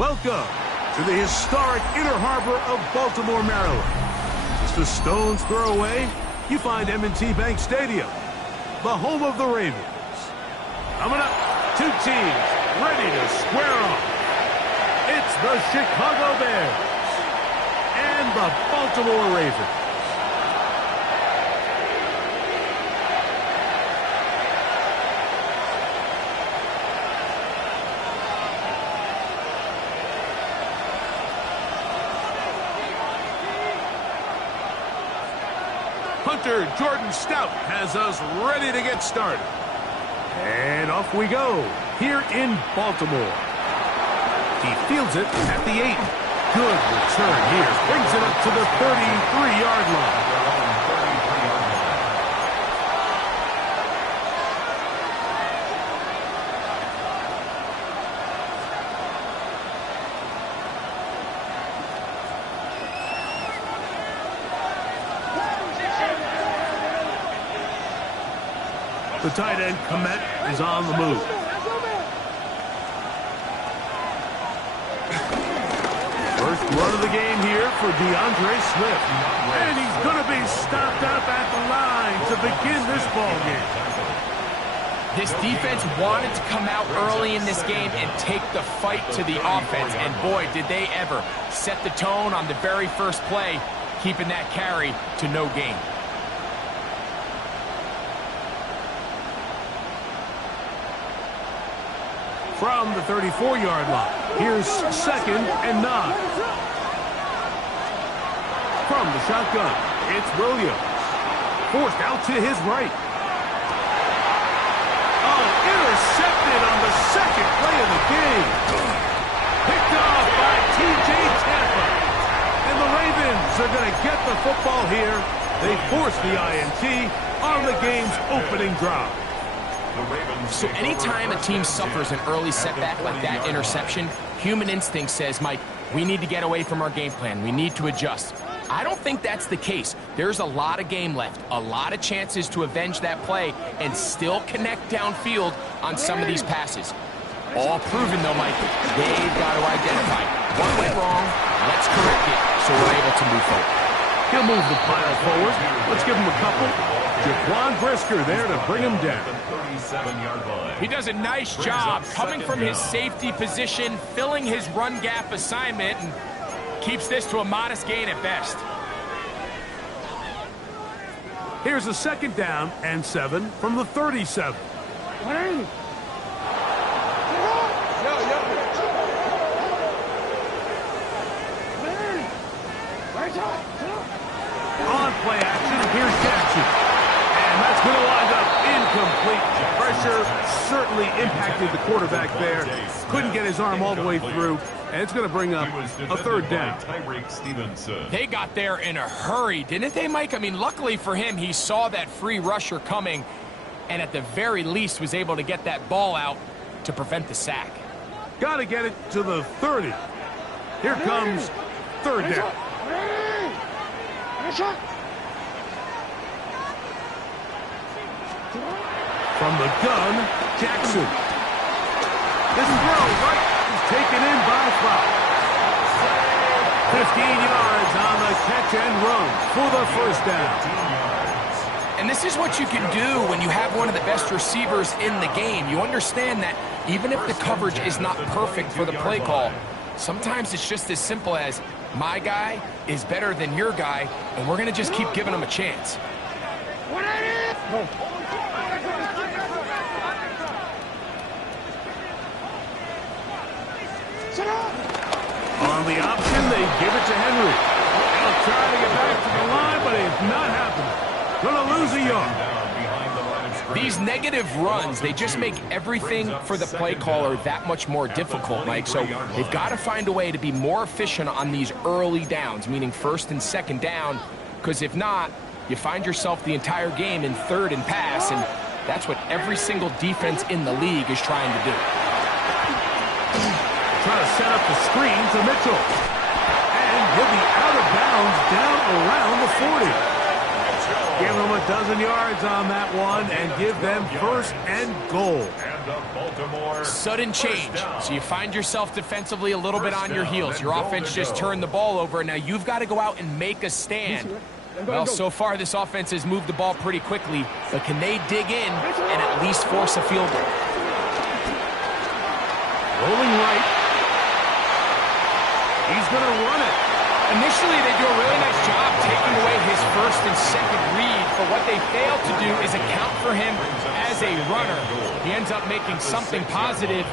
Welcome to the historic Inner Harbor of Baltimore, Maryland. Just a stone's throw away, you find M&T Bank Stadium, the home of the Ravens. Coming up, two teams ready to square off. It's the Chicago Bears and the Baltimore Ravens. Hunter Jordan Stout has us ready to get started. And off we go here in Baltimore. He fields it at the 8. Good return here. Brings it up to the 33-yard line. The tight end, Komet, is on the move. First run of the game here for DeAndre Swift. And he's going to be stopped up at the line to begin this ball game. This defense wanted to come out early in this game and take the fight to the offense. And boy, did they ever set the tone on the very first play, keeping that carry to no gain. From the 34-yard line, here's 2nd and 9. From the shotgun, it's Williams. Forced out to his right. Oh, intercepted on the second play of the game. Picked off by T.J. Tampa. And the Ravens are going to get the football here. They force the INT on the game's opening drive. So anytime a team suffers an early setback like that interception, human instinct says, Mike, we need to get away from our game plan. We need to adjust. I don't think that's the case. There's a lot of game left, a lot of chances to avenge that play and still connect downfield on some of these passes. All proven, though, Mike, they've got to identify what went wrong, let's correct it so we're able to move forward. He'll move the pile forward. Let's give him a couple. Jaquan Brisker there to bring him down. He does a nice job coming from his safety position, filling his run gap assignment, and keeps this to a modest gain at best. Here's a 2nd down and 7 from the 37. On play action, here's Jackson. And that's going to wind up incomplete. Pressure certainly impacted the quarterback there. Couldn't get his arm all the way through. And it's going to bring up a 3rd down. They got there in a hurry, didn't they, Mike? I mean, luckily for him, he saw that free rusher coming and at the very least was able to get that ball out to prevent the sack. Got to get it to the 30. Here comes 3rd down. From the gun, Jackson. This throw right is taken in by Flowers. 15 yards on the catch and run for the 1st down. And this is what you can do when you have one of the best receivers in the game. You understand that even if the coverage is not perfect for the play call, sometimes it's just as simple as my guy is better than your guy, and we're going to just keep giving him a chance. On the option, they give it to Henry. They'll try to get back to the line, but it's not happening. Going to lose a yard. These negative runs, they just make everything for the play caller that much more difficult, Mike. So they've got to find a way to be more efficient on these early downs, meaning 1st and 2nd down, because if not, you find yourself the entire game in 3rd and pass, and that's what every single defense in the league is trying to do. Trying to set up the screen to Mitchell. And he'll be out of bounds down around the 40. Give them a dozen yards on that one and give them 1st and goal. Sudden change. So you find yourself defensively a little bit on your heels. Your offense just turned the ball over, and now you've got to go out and make a stand. Well, so far this offense has moved the ball pretty quickly, but can they dig in and at least force a field goal? Rolling right. He's going to run it. Initially, they do a really nice job taking away his first and second read, but what they fail to do is account for him as a runner. He ends up making something positive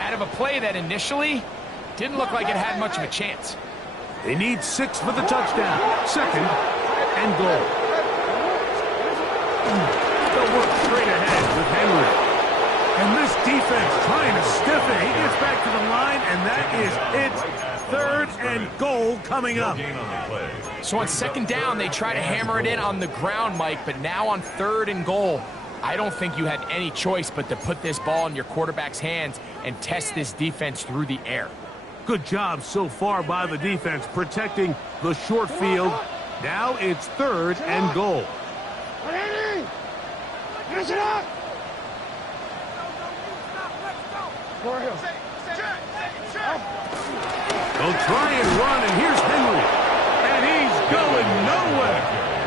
out of a play that initially didn't look like it had much of a chance. They need 6 for the touchdown. Second and goal. They'll work straight ahead with Henry. And this defense trying to stiff it. He gets back to the line, and that is it. Third and goal coming up. So on second down, they try to hammer it in on the ground, Mike, but now on third and goal, I don't think you had any choice but to put this ball in your quarterback's hands and test this defense through the air. Good job so far by the defense protecting the short field. Now it's third and goal. Finish it up! They'll try and run, and here's Henry. And he's going nowhere.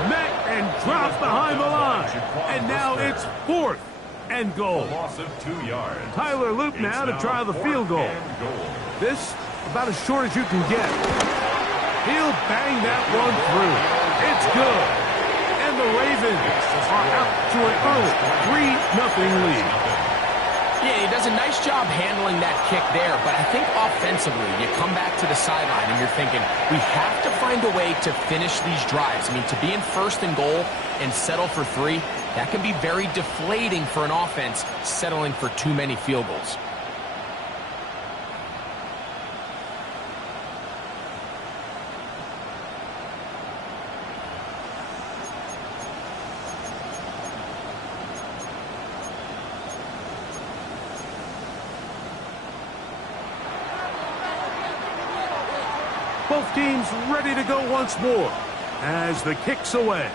Met and dropped behind the line. And now it's fourth and goal. Loss of 2 yards. Tyler Loop now to try the field goal. This about as short as you can get. He'll bang that one through. It's good. And the Ravens are out to an early 3-0 lead. Yeah, he does a nice job handling that kick there, but I think offensively, you come back to the sideline and you're thinking, we have to find a way to finish these drives. I mean, to be in first and goal and settle for 3, that can be very deflating for an offense settling for too many field goals. Both teams ready to go once more as the kick's away.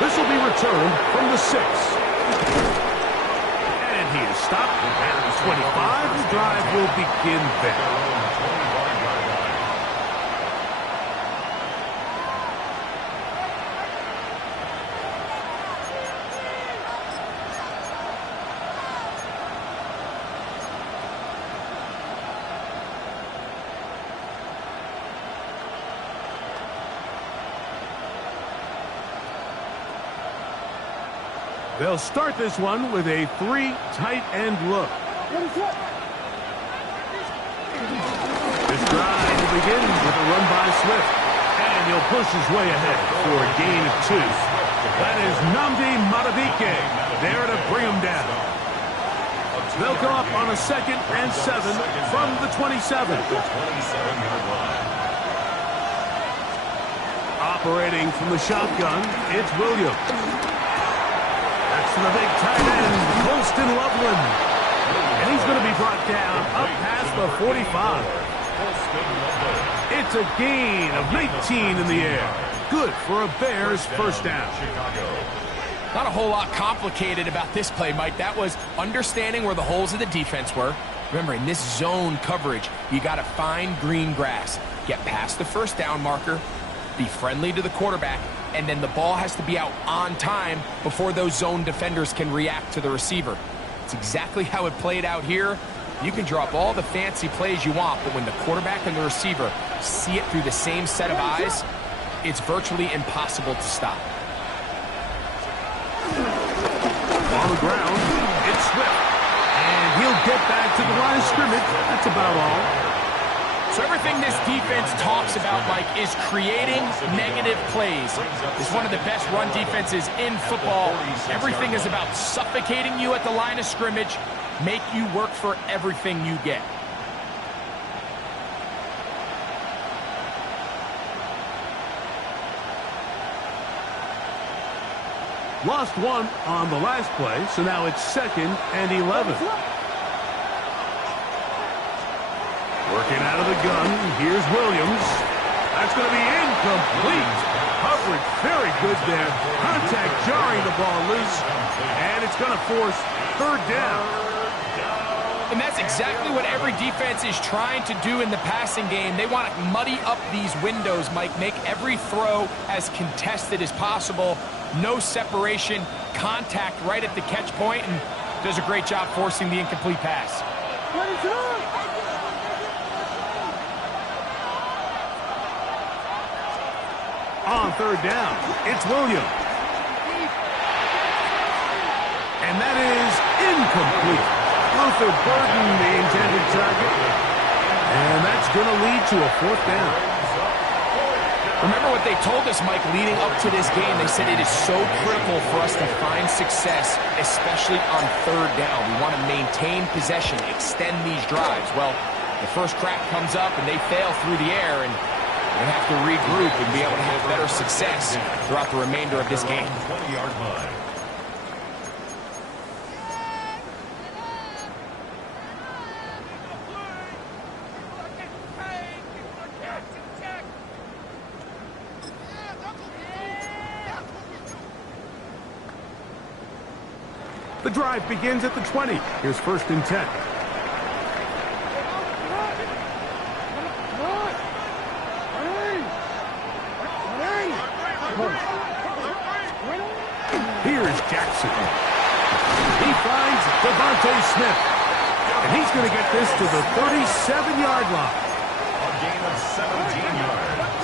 This will be returned from the 6. And he is stopped at the 25. The drive will begin there. They'll start this one with a 3 tight end look. This drive will begin with a run by Swift. And he'll push his way ahead for a gain of 2. That is Nnamdi Madubuike there to bring him down. They'll go up on a 2nd and 7 from the 27. Operating from the shotgun, it's Williams. To the big tight end, Colston Loveland. And he's going to be brought down up past the 45. It's a gain of 19 in the air. Good for a Bears first down. Not a whole lot complicated about this play, Mike. That was understanding where the holes of the defense were. Remember, in this zone coverage, you got to find green grass. Get past the first down marker, be friendly to the quarterback, and then the ball has to be out on time before those zone defenders can react to the receiver. It's exactly how it played out here. You can draw up all the fancy plays you want, but when the quarterback and the receiver see it through the same set of eyes, it's virtually impossible to stop. On the ground, it's Swift. And he'll get back to the line of scrimmage. That's about all. So everything this defense talks about, Mike, is creating negative plays. It's one of the best run defenses in football. Everything is about suffocating you at the line of scrimmage, make you work for everything you get. Lost 1 on the last play, so now it's 2nd and 11. Working out of the gun, here's Williams. That's going to be incomplete. Coverage very good there. Contact jarring the ball loose. And it's going to force third down. And that's exactly what every defense is trying to do in the passing game. They want to muddy up these windows, Mike, make every throw as contested as possible. No separation, contact right at the catch point, and does a great job forcing the incomplete pass. On third down, it's Williams. And that is incomplete. Luther Burden, the intended target. And that's going to lead to a fourth down. Remember what they told us, Mike, leading up to this game. They said it is so critical for us to find success, especially on third down. We want to maintain possession, extend these drives. Well, the first crack comes up and they fail through the air, and they have to regroup and be able to have better success throughout the remainder of this game. 20-yard line. The drive begins at the 20. Here's first and 10. Here's Jackson. He finds Devontae Smith. And he's going to get this to the 37-yard line. A gain of 17 yards.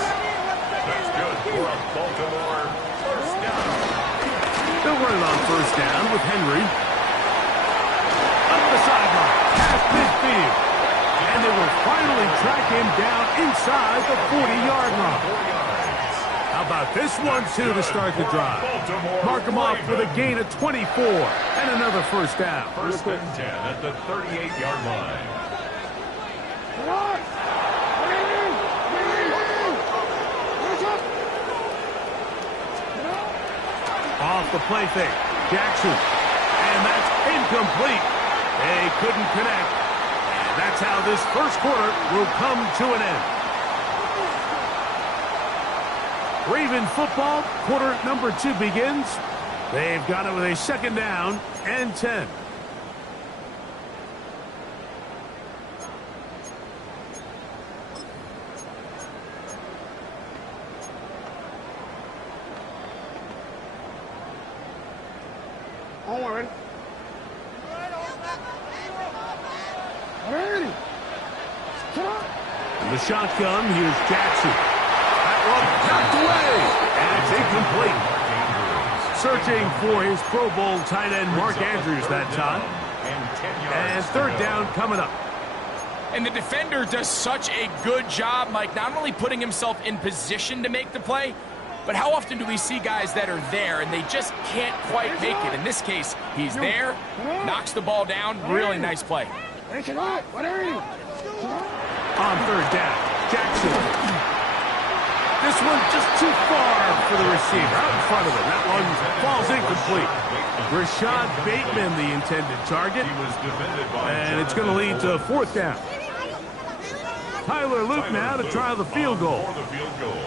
That's good for a Baltimore first down. They'll run it on first down with Henry. Up the sideline, past midfield. And they will finally track him down inside the 40-yard line. How about this one, too, to start the drive? Mark him off with a gain of 24 and another first down. First and 10 at the 38-yard line. Off the play fake, Jackson. And that's incomplete. They couldn't connect. And that's how this first quarter will come to an end. Raven football, quarter number 2 begins. They've got it with a second down and 10. And the shotgun, here's Jackson. That one knocked away, and it's incomplete. Searching for his Pro Bowl tight end, Mark Andrews, that time. And third down coming up. And the defender does such a good job, Mike, not only putting himself in position to make the play, but how often do we see guys that are there and they just can't quite make it? In this case, he's there, knocks the ball down, really nice play. On third down, Jackson. This one just too far for the receiver, out in front of him. That one falls incomplete. Rashad Bateman, the intended target. And it's going to lead to fourth down. Tyler Luke now to try the field goal.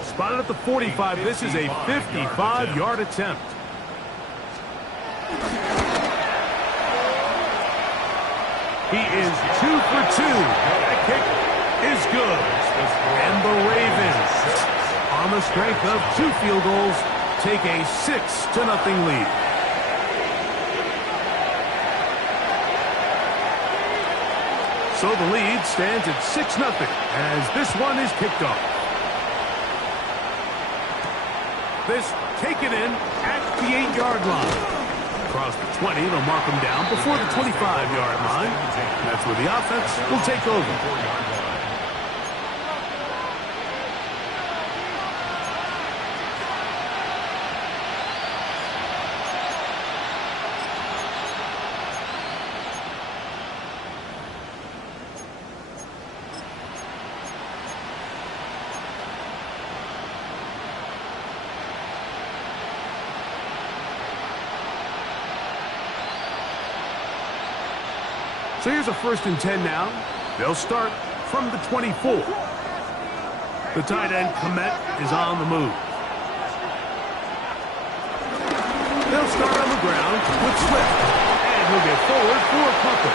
Spotted at the 45. This is a 55-yard attempt. He is 2 for 2. That kick is good. And the Ravens, on the strength of 2 field goals, take a 6-0 lead. So the lead stands at 6-0 as this one is kicked off. This taken in at the 8-yard line. Across the 20, they'll mark them down before the 25-yard line. That's where the offense will take over. So here's a 1st and 10 now. They'll start from the 24. The tight end, Komet, is on the move. They'll start on the ground with Swift. And he'll get forward for a couple.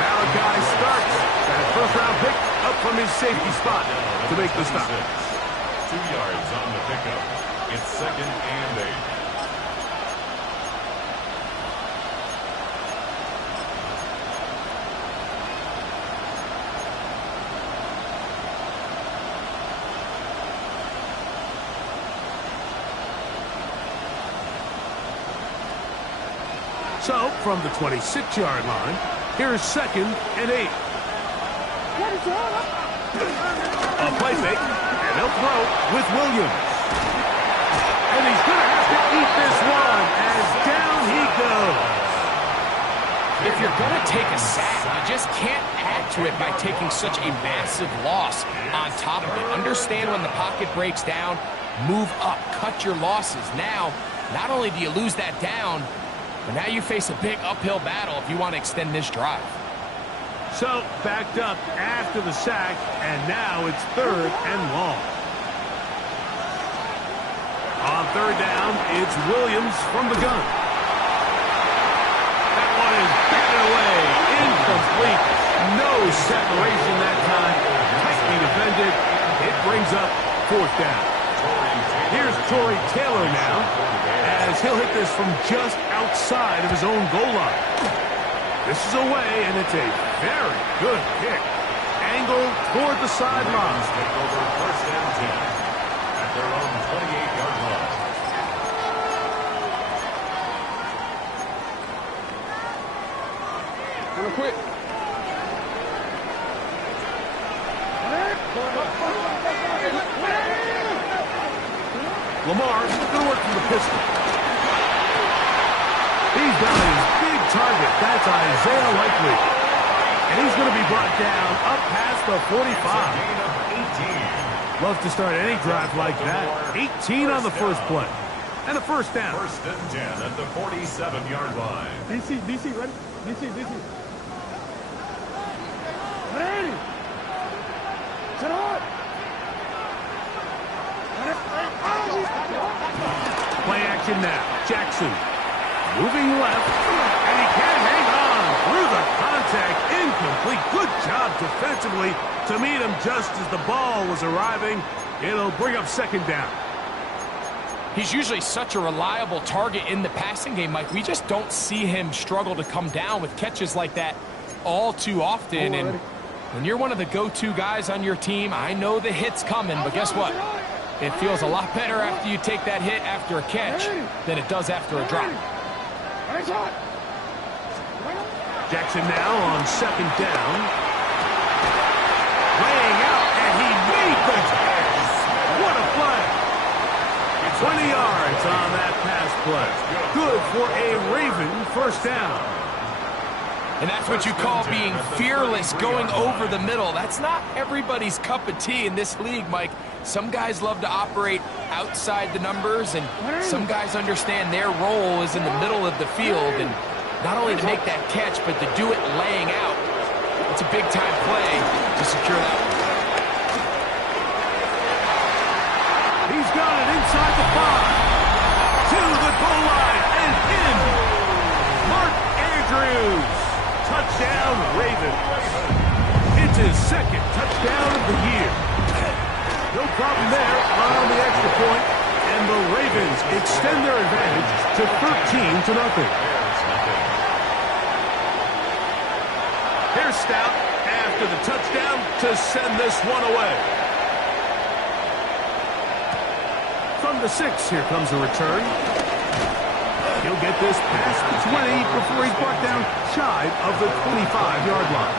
Malachi starts that first-round pick up from his safety spot to make the stop. 2 yards on the pickup. It's 2nd and 8. So, from the 26-yard line, here's 2nd and 8. A play fake, and they'll throw with Williams. And he's going to have to eat this one as down he goes. If you're going to take a sack, you just can't add to it by taking such a massive loss on top of it. Understand when the pocket breaks down, move up, cut your losses. Now, not only do you lose that down, but now you face a big uphill battle if you want to extend this drive. So, backed up after the sack, and now it's 3rd and long. On 3rd down, it's Williams from the gun. That one is batted away, incomplete. No separation that time. Tightly defended. It brings up 4th down. Here's Torrey Taylor now, as he'll hit this from just outside of his own goal line. This is away, and it's a very good kick. Angled toward the sidelines. Take over 1st and 10 at their own 28-yard line. Gonna quit. Lamar going to work from the pistol. He's got his big target. That's Isaiah Likely. And he's going to be brought down up past the 45. Love to start any drive like that. 18 on the first play. And a 1st down. 1st and 10 at the 47-yard line. DC, ready? DC. Ready? Set up. Play action now. Jackson moving left, and he can't hang on through the contact. Incomplete. Good job defensively to meet him just as the ball was arriving. It'll bring up 2nd down. He's usually such a reliable target in the passing game, Mike. We just don't see him struggle to come down with catches like that all too often. And when you're one of the go-to guys on your team, I know the hit's coming, but guess what? It feels a lot better after you take that hit after a catch than it does after a drop. Jackson now on 2nd down. Laying out, and he made the catch. What a play. 20 yards on that pass play. Good for a Raven 1st down. And that's what you call being fearless, going over the middle. That's not everybody's cup of tea in this league, Mike. Some guys love to operate outside the numbers, and some guys understand their role is in the middle of the field, and not only to make that catch, but to do it laying out. It's a big-time play to secure that one. He's got it inside the 5. To the goal line and in. Mark Andrews. Touchdown, Ravens. It's his 2nd touchdown of the year. No problem there on the extra point, and the Ravens extend their advantage to 13-0. Here's Stout after the touchdown to send this one away. From the 6, here comes a return. He'll get this past the 20 before he's brought down shy of the 25-yard line.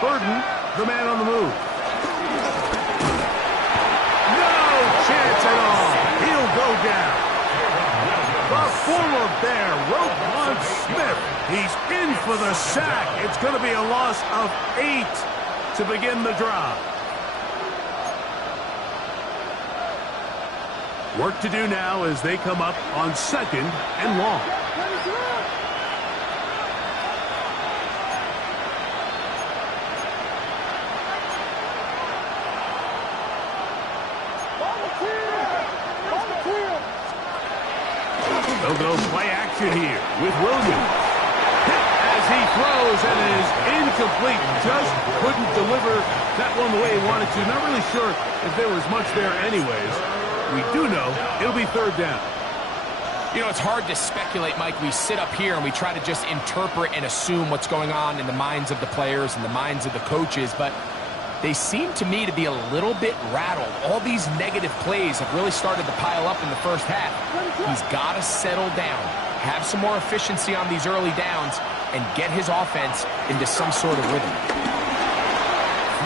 Burden, the man on the move. Chance at all. He'll go down. The former Bear, Roquan Smith. He's in for the sack. It's going to be a loss of 8 to begin the drive. Work to do now as they come up on 2nd and long. They'll go play action here with Williams. Hit as he throws, and it is incomplete. Just couldn't deliver that one the way he wanted to. Not really sure if there was much there anyways. We do know it'll be 3rd down. You know, it's hard to speculate, Mike. We sit up here and we try to just interpret and assume what's going on in the minds of the players and the minds of the coaches, but they seem to me to be a little bit rattled. All these negative plays have really started to pile up in the first half. He's got to settle down, have some more efficiency on these early downs, and get his offense into some sort of rhythm.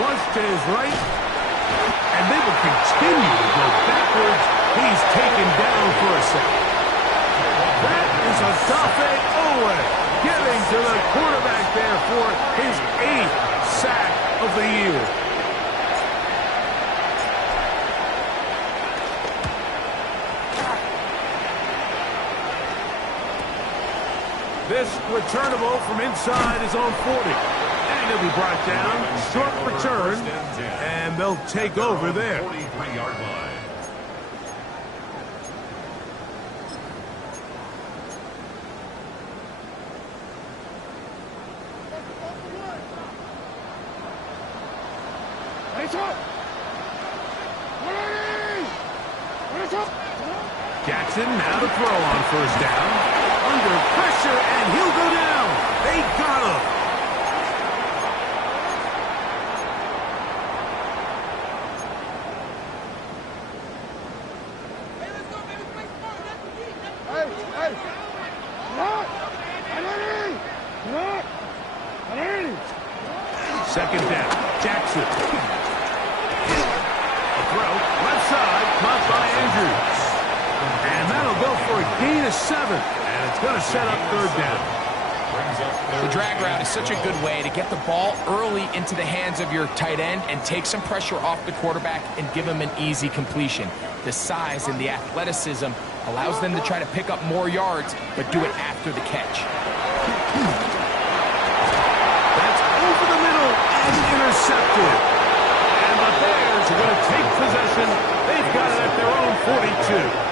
Flush to his right, and they will continue to go backwards. He's taken down for a second. That is Odafe Owe getting to the quarterback there for his 8th sack of the year. This returnable from inside his own 40. And he'll be brought down. Short return. And they'll take over there. 43-yard line. Jackson now to throw on 1st down. Under pressure, and he'll go down. They got him. Second down, Jackson. A throw, left side, caught by Andrews. And that'll go for a gain of 7. And it's going to set up 3rd down. The drag route is such a good way to get the ball early into the hands of your tight end and take some pressure off the quarterback and give him an easy completion. The size and the athleticism allows them to try to pick up more yards, but do it after the catch. That's over the middle and intercepted. And the Bears are going to take possession. They've got it at their own 42.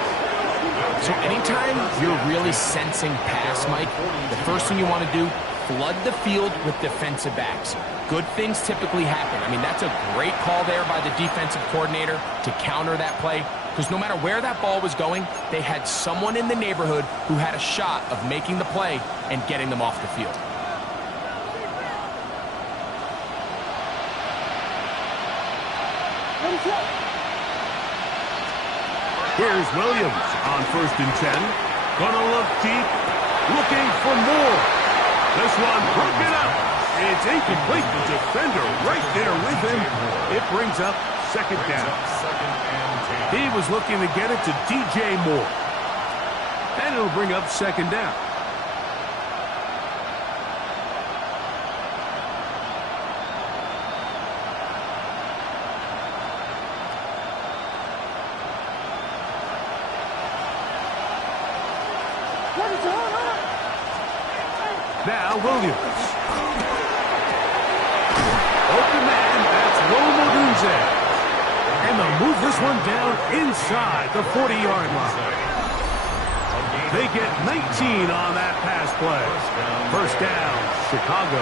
So anytime you're really sensing pass, Mike, the first thing you want to do, flood the field with defensive backs. Good things typically happen. I mean, that's a great call there by the defensive coordinator to counter that play, because no matter where that ball was going, they had someone in the neighborhood who had a shot of making the play and getting them off the field. Here's Williams on 1st and 10. Gonna look deep, looking for more. This one broken up. It's incomplete. The defender right there with him. It brings up 2nd down. He was looking to get it to DJ Moore. And it'll bring up 2nd down. Now Williams. Open man, that's Roma Dunze. And they'll move this one down inside the 40-yard line. They get 19 on that pass play. 1st down, Chicago.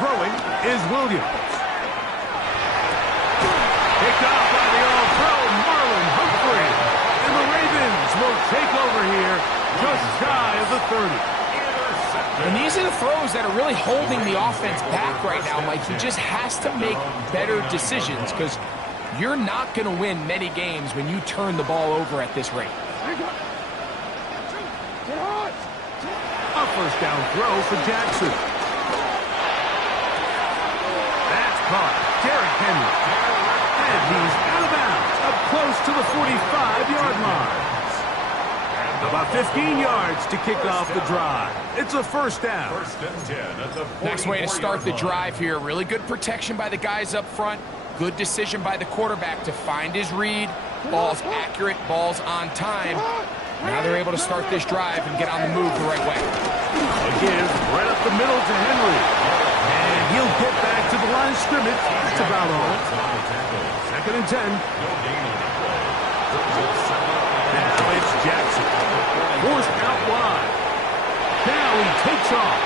Throwing is Williams. Picked off by the all-pro Marlon Humphrey. And the Ravens will take over here just shy of the 30. And these are the throws that are really holding the offense back right now, Mike. He just has to make better decisions, because you're not going to win many games when you turn the ball over at this rate. A 1st down throw for Jackson. That's caught. Derrick 45-yard line. About 15 yards to kick off the drive. It's a first down. First and 10 at the 44-yard Next way to start the drive here. Really good protection by the guys up front. Good decision by the quarterback to find his read. Ball's accurate, ball's on time. Now they're able to start this drive and get on the move the right way. A give right up the middle to Henry. And he'll get back to the line of scrimmage. That's about all. Second and 10. Now it's Jackson. Forced out wide. Now he takes off.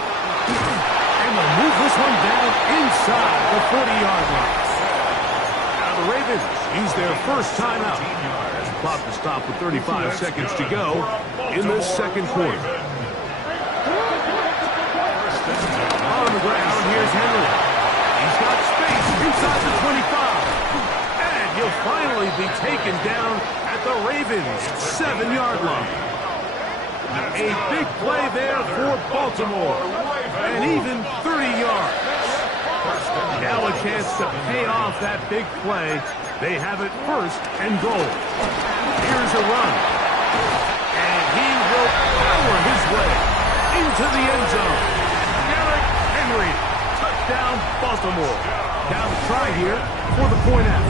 And they'll move this one down inside the 40-yard line. Now the Ravens use their first timeout. Clock to stop with 35 seconds to go in this second quarter. On the ground, here's Henry. He's got space inside the 25. And he'll finally be taken down at the Ravens' 7-yard line. A big play there for Baltimore. And even 30 yards. Now a chance to pay off that big play. They have it first and goal. Here's a run. And he will power his way into the end zone. Derrick Henry, touchdown Baltimore. Now the try here for the point out.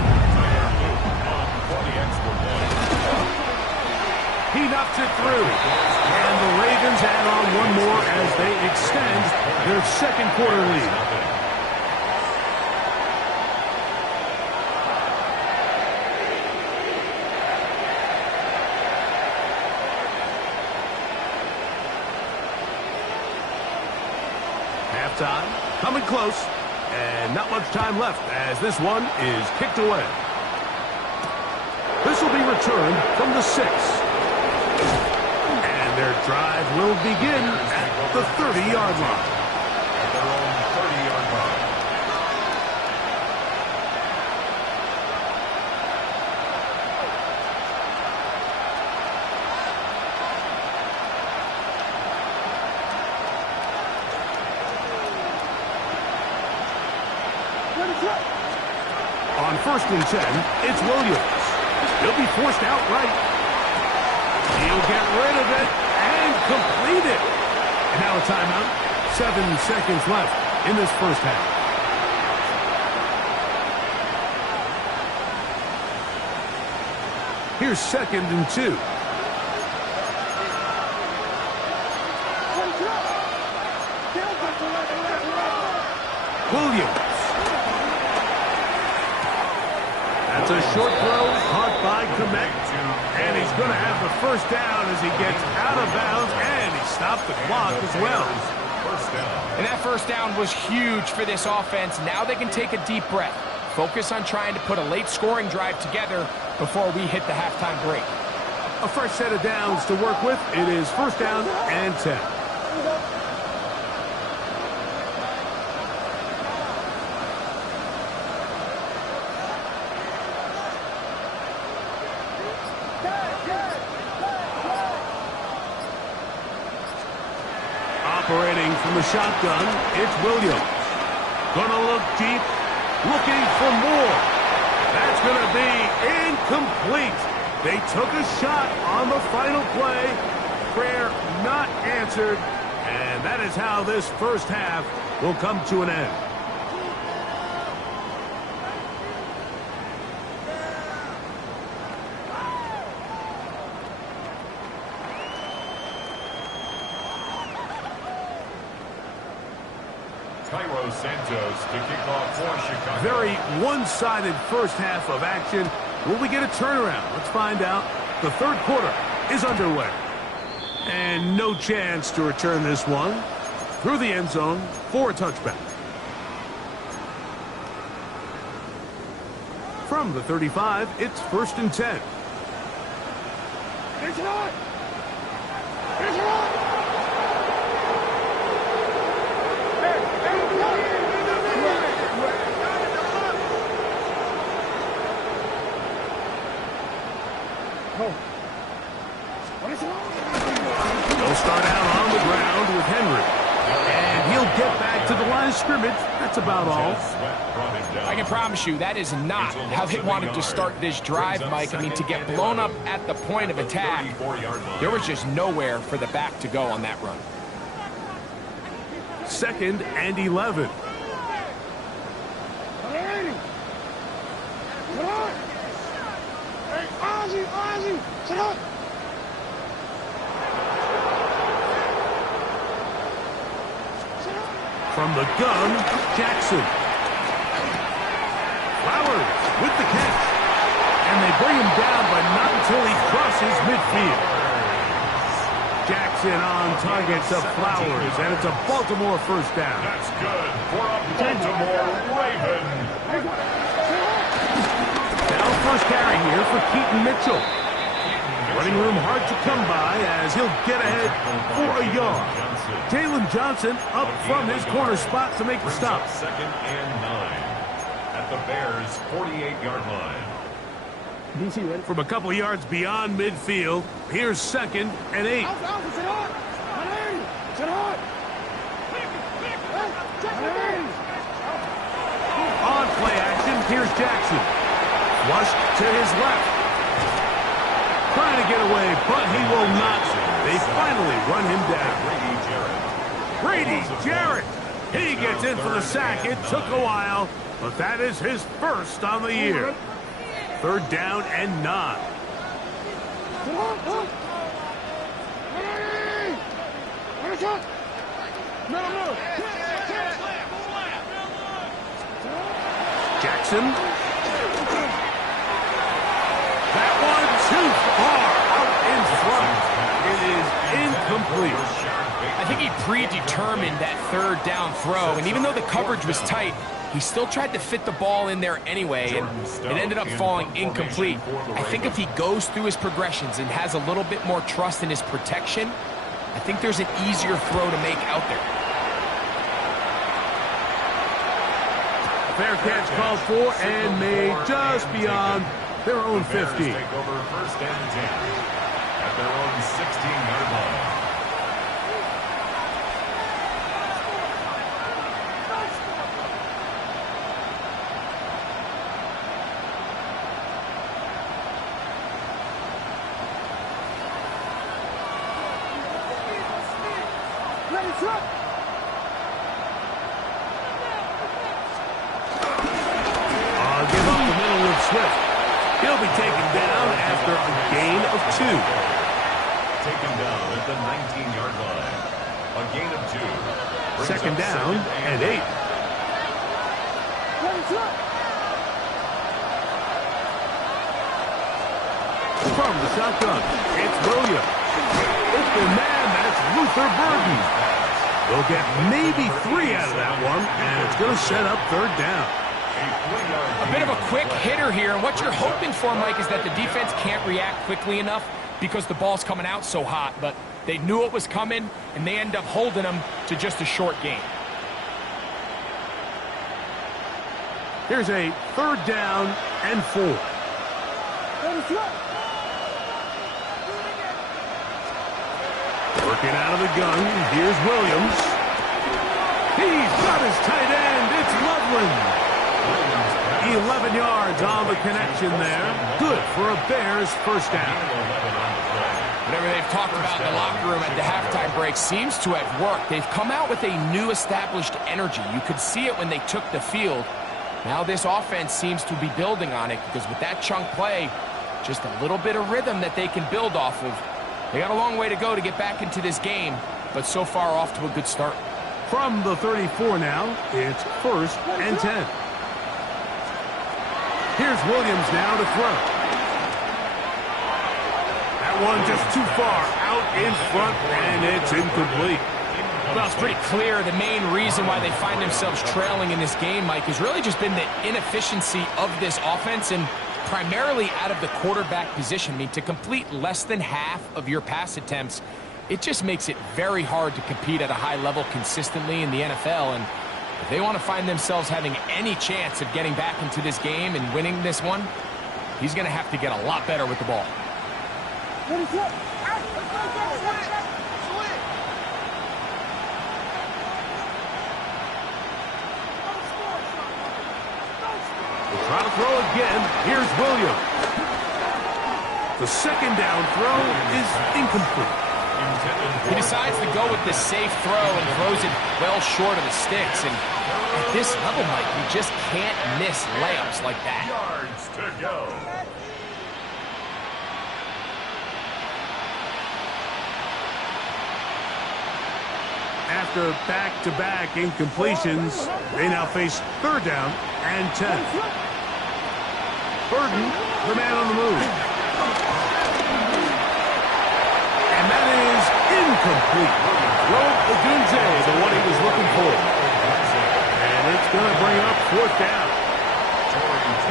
He knocks it through. And the Ravens add on one more as they extend their second quarter lead. Halftime coming close, and not much time left as this one is kicked away. This will be returned from the 6. And their drive will begin at the 30-yard line. At their own 30-yard line. On first and 10, it's Williams. He'll be forced outright. He'll get rid of it and complete it. And now a timeout. 7 seconds left in this first half. Here's second and 2. Williams. That's a short throw caught by Komet. And he's going to have the first down as he gets out of bounds. And he stopped the clock as well. First down. And that first down was huge for this offense. Now they can take a deep breath. Focus on trying to put a late scoring drive together before we hit the halftime break. A fresh set of downs to work with. It is first down and 10. Operating from the shotgun, it's Williams. Gonna look deep, looking for more. That's gonna be incomplete. They took a shot on the final play. Prayer not answered. And that is how this first half will come to an end. Santos to kick off for Chicago. Very one-sided first half of action. Will we get a turnaround? Let's find out. The third quarter is underway. And no chance to return this one through the end zone for a touchback. From the 35, it's first and 10. It's not! It's not! They'll start out on the ground with Henry. And he'll get back to the line of of scrimmage, that's about all. I can promise you that is not how they wanted to start this drive, Mike. I mean, to get blown up at the point of attack, there was just nowhere for the back to go on that run. 2nd and 11. From the gun, Jackson. Flowers with the catch. And they bring him down, but not until he crosses midfield. Jackson on target to Flowers, and it's a Baltimore first down. That's good for a Baltimore Raven. Now first carry here for Keaton Mitchell. Running room hard to come by as he'll get ahead for a yard. Jalen Johnson up from his corner spot to make the stop. 2nd and 9 at the Bears' 48-yard line. From a couple yards beyond midfield, here's 2nd and 8. On play action, here's Jackson. Flushed to his left. Trying to get away, but he will not. They finally run him down. Brady Jarrett. He gets in for the sack. It took a while, but that is his first on the year. 3rd down and 9. Jackson. That one too far out in front. It is incomplete. I think he predetermined that 3rd down throw, and even though the coverage was tight, he still tried to fit the ball in there anyway, and it ended up falling incomplete. I think if he goes through his progressions and has a little bit more trust in his protection, I think there's an easier throw to make out there. Fair catch called for and made just beyond their own 50. Take over 1st and 10 at their own 16-yard line. Give up the middle with Swift. He'll be taken down after a gain of 2. Taken down at the 19-yard line. A gain of 2. 2nd down and 8. From the shotgun, it's Williams. Open man, that's Luther Burden. They'll get maybe 3 out of that one, and it's going to set up 3rd down. A bit of a quick hitter here, and what you're hoping for, Mike, is that the defense can't react quickly enough because the ball's coming out so hot, but they knew it was coming, and they end up holding them to just a short gain. Here's a 3rd down and 4. Working out of the gun, here's Williams. He's got his tight end, it's Loveland. 11 yards on the connection there. Good for a Bears first down. Whatever they've talked about in the locker room at the halftime break seems to have worked. They've come out with a new established energy. You could see it when they took the field. Now this offense seems to be building on it because with that chunk play, just a little bit of rhythm that they can build off of. They got a long way to go to get back into this game, but so far off to a good start. From the 34 now, it's 1st and 10. Here's Williams now to throw. That one just too far out in front, and it's incomplete. Well, it's pretty clear the main reason why they find themselves trailing in this game, Mike, has really just been the inefficiency of this offense and primarily out of the quarterback position. I mean, to complete less than half of your pass attempts, it just makes it very hard to compete at a high level consistently in the NFL. And if they want to find themselves having any chance of getting back into this game and winning this one, he's going to have to get a lot better with the ball. We'll try to throw again. Here's Williams. The second down throw is incomplete. He decides to go with the safe throw and throws it well short of the sticks. And at this level, Mike, you just can't miss layups like that. Yards to go. After back-to-back incompletions, they now face third down and 10. Burden, the man on the move. And that is incomplete. Rogue Odunze, the one he was looking for. And it's going to bring up fourth down.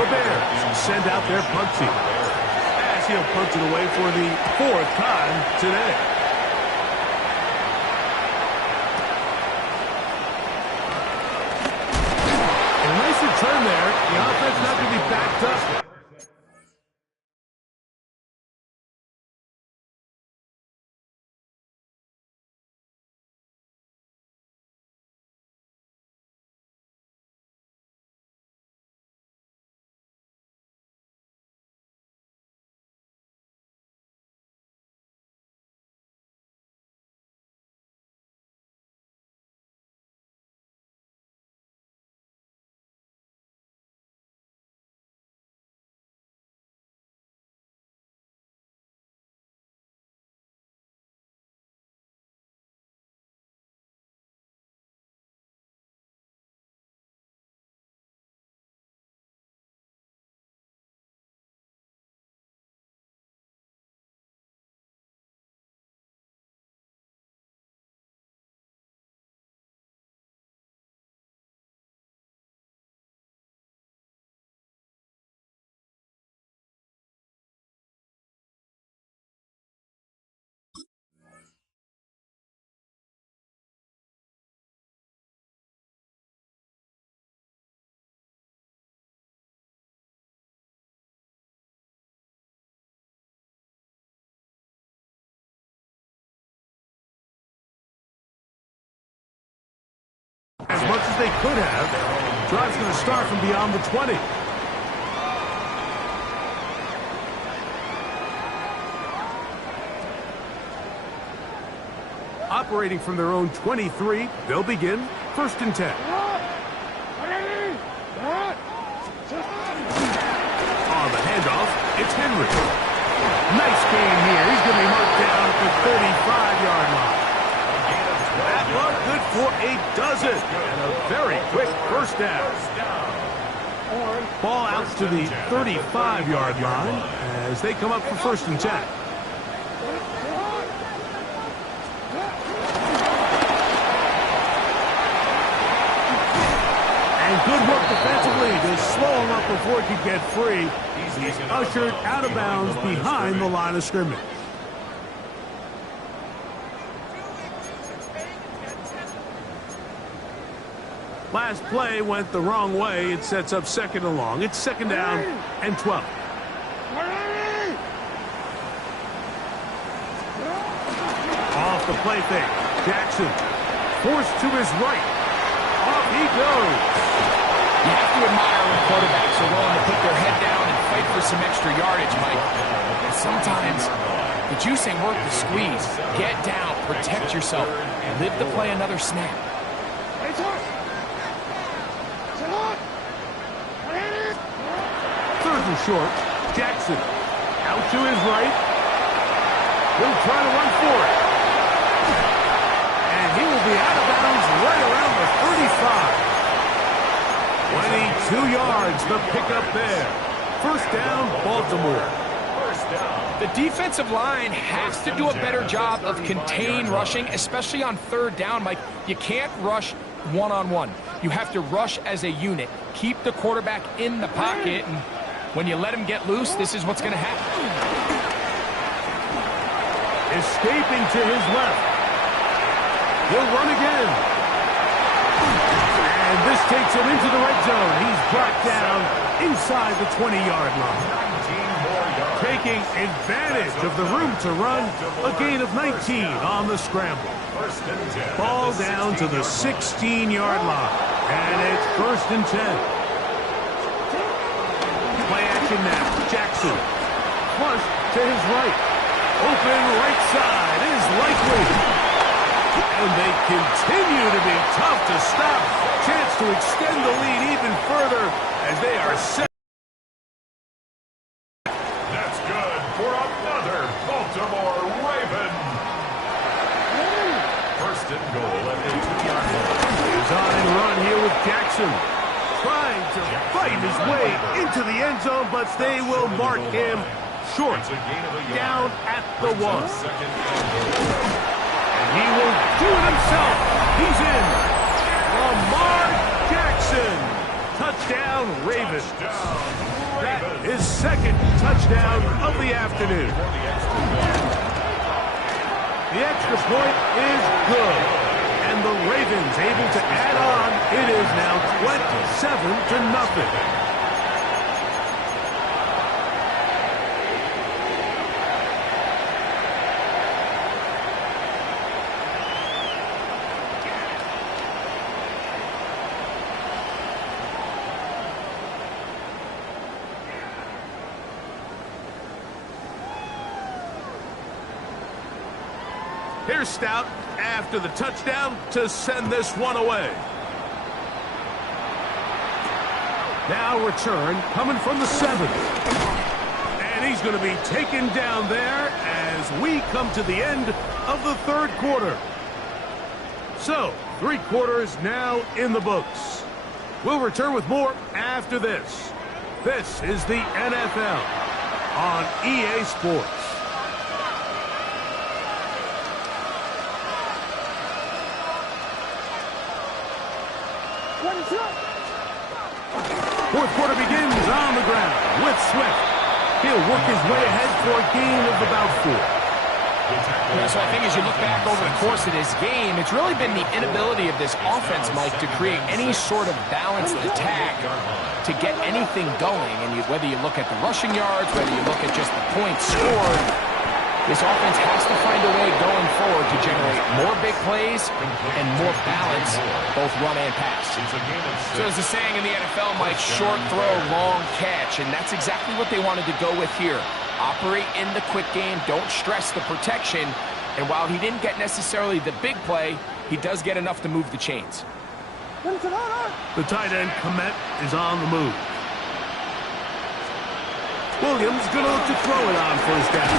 The Bears send out their punt team, as he'll punt it away for the fourth time today. Turn there. The offense not going to be backed up. As much as they could have. Drive's going to start from beyond the 20. Operating from their own 23, they'll begin first and 10. On the handoff, it's Henry. Nice game here. He's going to be marked down at the 35-yard line. That run good for a dozen. And a very quick first down. Ball out to the 35-yard line as they come up for first and 10. And good work defensively to slow him up before he could get free. He's ushered out of bounds behind the line of scrimmage. Last play went the wrong way. It sets up second and long. It's second down and 12. Off the play fake. Jackson forced to his right. Off he goes. You have to admire when quarterbacks are willing to put their head down and fight for some extra yardage, Mike. And sometimes the juice ain't worth the squeeze. Get down, protect yourself, and live to play another snap. Third and short. Jackson out to his right. He'll try to run for it. And he will be out of bounds right around the 35. 22 yards, the pickup there. First down, Baltimore. The defensive line has to do a better job of contain rushing, especially on third down, Mike. You can't rush one-on-one. You have to rush as a unit. Keep the quarterback in the pocket, and when you let him get loose, this is what's going to happen. Escaping to his left. He'll run again. And this takes him into the red zone. He's brought down inside the 20-yard line. Taking advantage of the room to run, a gain of 19 on the scramble. Ball down to the 16-yard line, and it's first and 10. action now. Jackson. Flush to his right. Open right side is likely. And they continue to be tough to stop. Chance to extend the lead even further as they are set. That's good for another Baltimore Raven. First and goal at the 2-yard line. Design run here with Jackson. Trying to fight his way into the end zone, but they will mark him short. Down at the 1. And he will do it himself. He's in. Lamar Jackson. Touchdown, Ravens. That is second touchdown of the afternoon. The extra point is good. And the Ravens able to add on. It is now 27-0. Here's Stout after the touchdown to send this one away. Now return coming from the 7th. And he's going to be taken down there as we come to the end of the third quarter. So, 3 quarters now in the books. We'll return with more after this. This is the NFL on EA Sports. Fourth quarter begins on the ground with Swift. He'll work his way ahead for a gain of about 4. Yeah, so I think as you look back over the course of this game, it's really been the inability of this offense, Mike, to create any sort of balanced attack to get anything going. And whether you look at the rushing yards, whether you look at just the points scored, this offense has to find a way going forward to generate more big plays and more balance, both run and pass. So as the saying in the NFL, Mike, short throw, long catch, and that's exactly what they wanted to go with here. Operate in the quick game, don't stress the protection, and while he didn't get necessarily the big play, he does get enough to move the chains. The tight end, Komet, is on the move. Williams going to look to throw it on first down.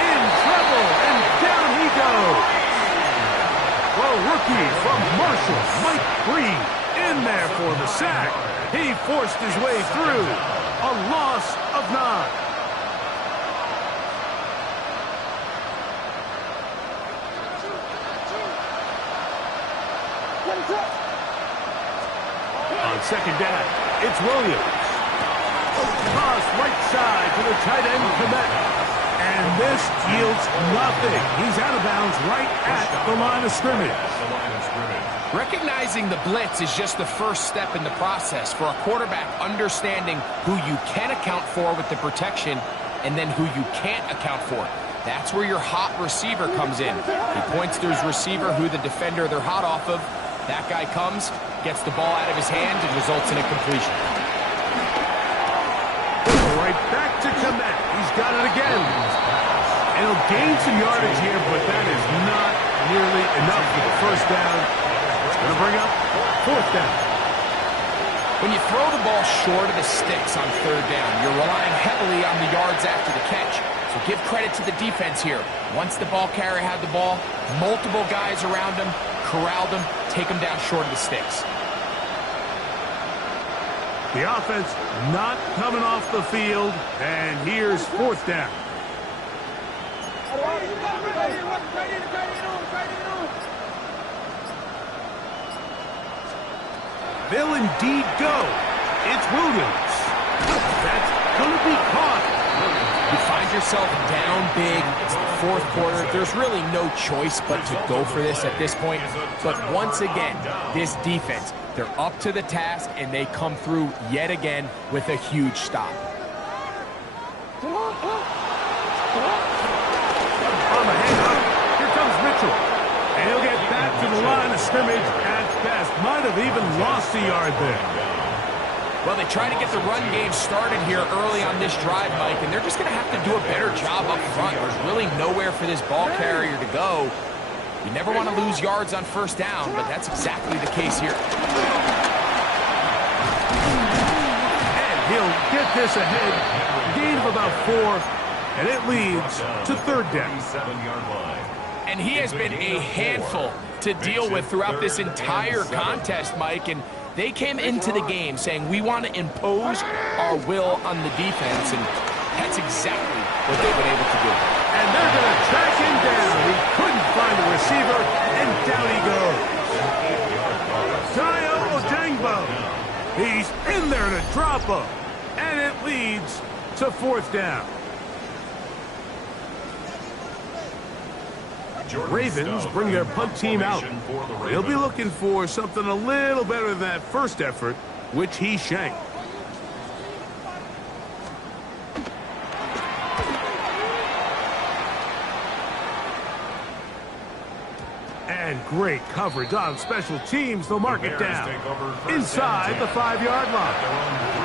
In trouble, and down he goes. The rookie from Marshall, Mike Breed, in there for the sack. He forced his way through. A loss of 9. On second down, it's Williams. Toss right side to the tight end, Komet. And this yields nothing. He's out of bounds right at the line of scrimmage. Recognizing the blitz is just the first step in the process for a quarterback understanding who you can account for with the protection and then who you can't account for. That's where your hot receiver comes in. He points to his receiver who the defender they're hot off of. That guy comes, gets the ball out of his hand, and results in a completion. Right back to Komet. He's got it again. And he'll gain some yardage here, but that is not nearly enough for the first down. It's going to bring up fourth down. When you throw the ball short of the sticks on third down, you're relying heavily on the yards after the catch. So give credit to the defense here. Once the ball carrier had the ball, multiple guys around him, corralled him, take him down short of the sticks. The offense not coming off the field, and here's fourth down. They'll indeed go. It's Williams. That's going to be caught. You find yourself down big. It's the fourth quarter. There's really no choice but to go for this at this point. But once again, this defense, they're up to the task, and they come through yet again with a huge stop. On the handoff, here comes Mitchell. And he'll get back to the line of scrimmage at best. Might have even lost a yard there. Well, they try to get the run game started here early on this drive, Mike, and they're just going to have to do a better job up front. There's really nowhere for this ball carrier to go. You never want to lose yards on first down, but that's exactly the case here. And he'll get this ahead. Gain of about 4, and it leads to third down. And he has been a handful to deal with throughout this entire contest, Mike, and they came into the game saying we want to impose our will on the defense, and that's exactly what they've been able to do. And they're going to track him down. He couldn't find a receiver, and down he goes. Tayo Odengbo. He's in there to drop him, and it leads to fourth down. Ravens bring their punt team out. They'll be looking for something a little better than that first effort, which he shanked. And great coverage on special teams. They'll mark it down inside the 5-yard line.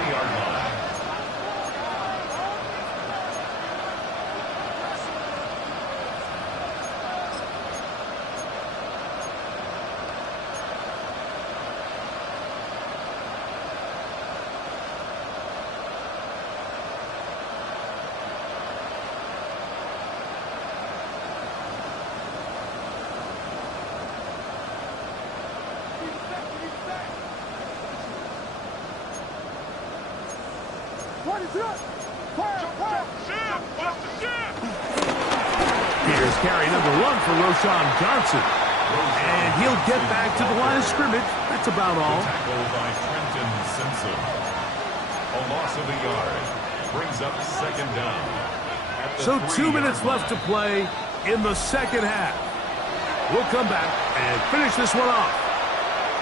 Here's carry number 1 for Roschon Johnson. And he'll get back to the line of scrimmage. That's about all. Tackled by Trenton Simpson. A loss of a yard. Brings up second down. So 2 minutes left to play in the second half. We'll come back and finish this one off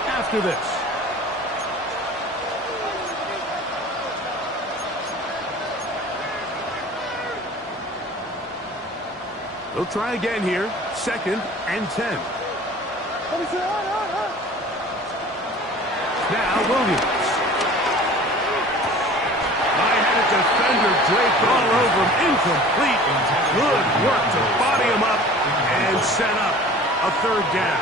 after this. They'll try again here. 2nd and 10. Now Williams. High-headed defender draped all over him. Incomplete. Good work to body him up and set up a third down.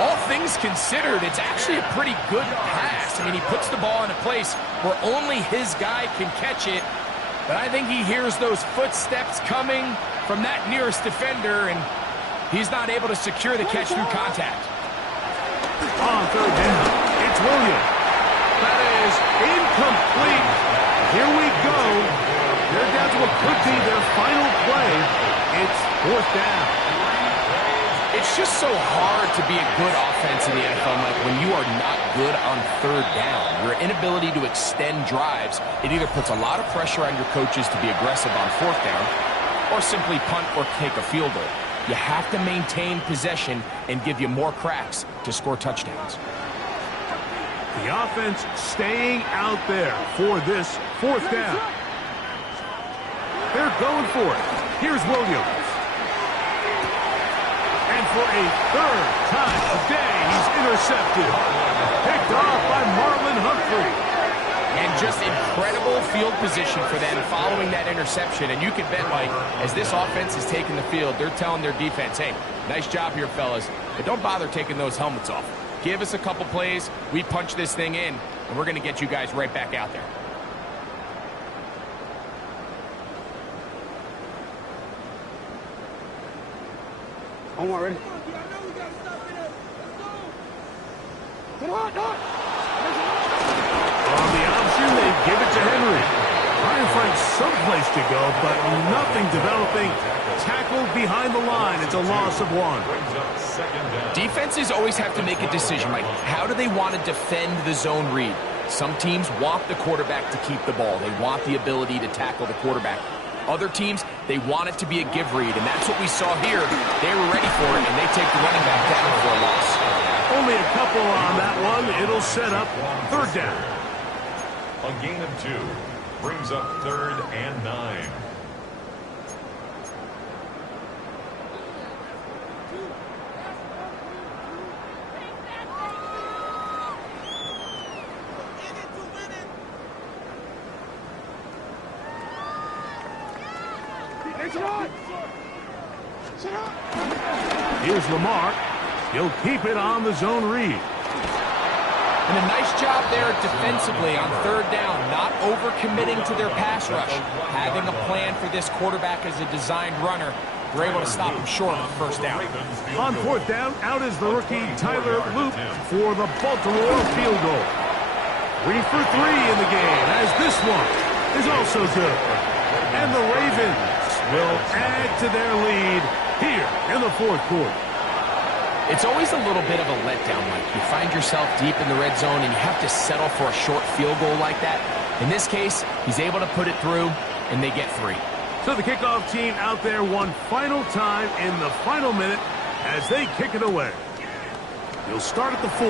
All things considered, it's actually a pretty good pass. I mean, he puts the ball in a place where only his guy can catch it. But I think he hears those footsteps coming from that nearest defender, and he's not able to secure the catch through contact. On third down, it's Williams. That is incomplete. Here we go. They're down to what could be their final play. It's fourth down. It's just so hard to be a good offense in the NFL, Mike, when you are not good on third down. Your inability to extend drives, it either puts a lot of pressure on your coaches to be aggressive on fourth down, or simply punt or take a field goal. You have to maintain possession and give you more cracks to score touchdowns. The offense staying out there for this fourth down. They're going for it. Here's Williams. And for a third time today, he's intercepted. Picked off by Marlon Humphrey. And just incredible field position for them following that interception. And you can bet, Mike, as this offense is taking the field, they're telling their defense, hey, nice job here, fellas, but don't bother taking those helmets off. Give us a couple plays, we punch this thing in, and we're going to get you guys right back out there. I'm ready. Come on, dog. On the option, they give it to Henry. Trying to find someplace to go, but nothing developing. Tackled behind the line. It's a loss of 1. Defenses always have to make a decision, Mike. How do they want to defend the zone read? Some teams want the quarterback to keep the ball. They want the ability to tackle the quarterback. Other teams, they want it to be a give read, and that's what we saw here. They were ready for it, and they take the running back down for a loss. Only a couple on that one. It'll set up third down. A gain of 2 brings up 3rd and 9. Here's Lamar. He'll keep it on the zone read. And a nice job there defensively on third down, not overcommitting to their pass rush. Having a plan for this quarterback as a designed runner, we're able to stop him short of the first down. On fourth down, out is the rookie Tyler Loop for the Baltimore field goal. 3 for 3 in the game, as this one is also good. And the Ravens will add to their lead here in the fourth quarter. It's always a little bit of a letdown, Mike. You find yourself deep in the red zone and you have to settle for a short field goal like that. In this case, he's able to put it through, and they get 3. So the kickoff team out there one final time in the final minute as they kick it away. He'll start at the 4.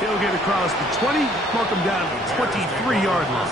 He'll get across the 20, mark him down to the 23-yard line.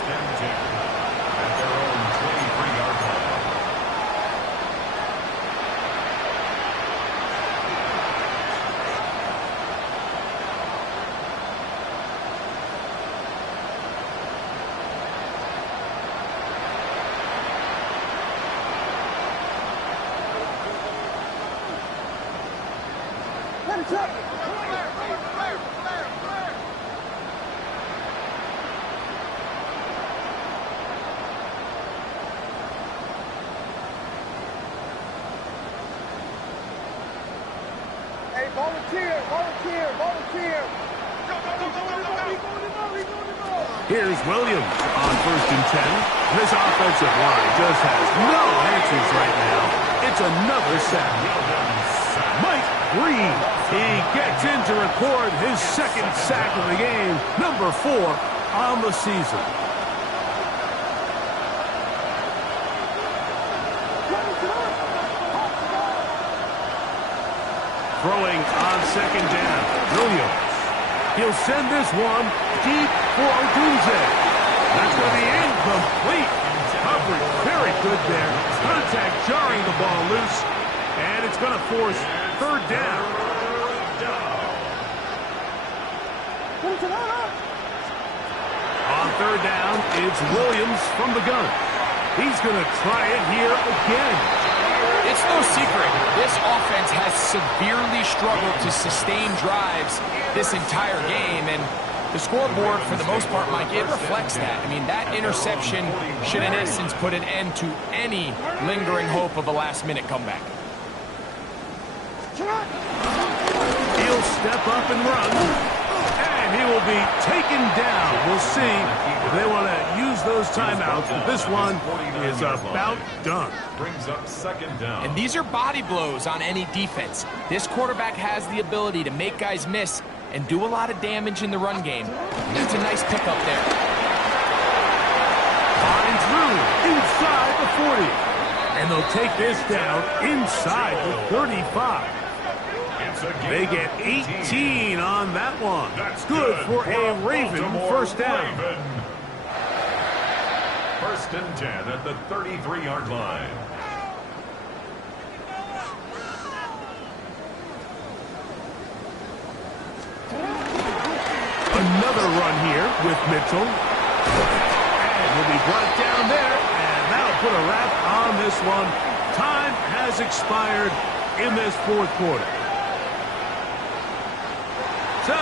Hey, volunteer. Here's Williams on 1st and 10. This offensive line just has no answers right now. It's another sack. Mike Green, he gets in to record his 2nd sack of the game, number 4 on the season. Throwing on 2nd down, Williams. He'll send this one deep for Odunze. That's going to be incomplete. Coverage very good there. Contact jarring the ball loose. And it's going to force 3rd down. On 3rd down, it's Williams from the gun. He's going to try it here again. It's no secret, this offense has severely struggled to sustain drives this entire game, and the scoreboard, for the most part, Mike, it reflects that. I mean, that interception should, in essence, put an end to any lingering hope of a last-minute comeback. He'll step up and run, and he will be taken down. We'll see if they want to use those timeouts, but this one is about done. Brings up 2nd down. And these are body blows on any defense. This quarterback has the ability to make guys miss and do a lot of damage in the run game. And that's a nice pickup there. Finds room inside the 40. And they'll take this down inside the 35. They get 18 on that one. That's good for a Raven first down. 1st and 10 at the 33-yard line. Another run here with Mitchell. And he'll be brought down there, and that'll put a wrap on this one. Time has expired in this 4th quarter. So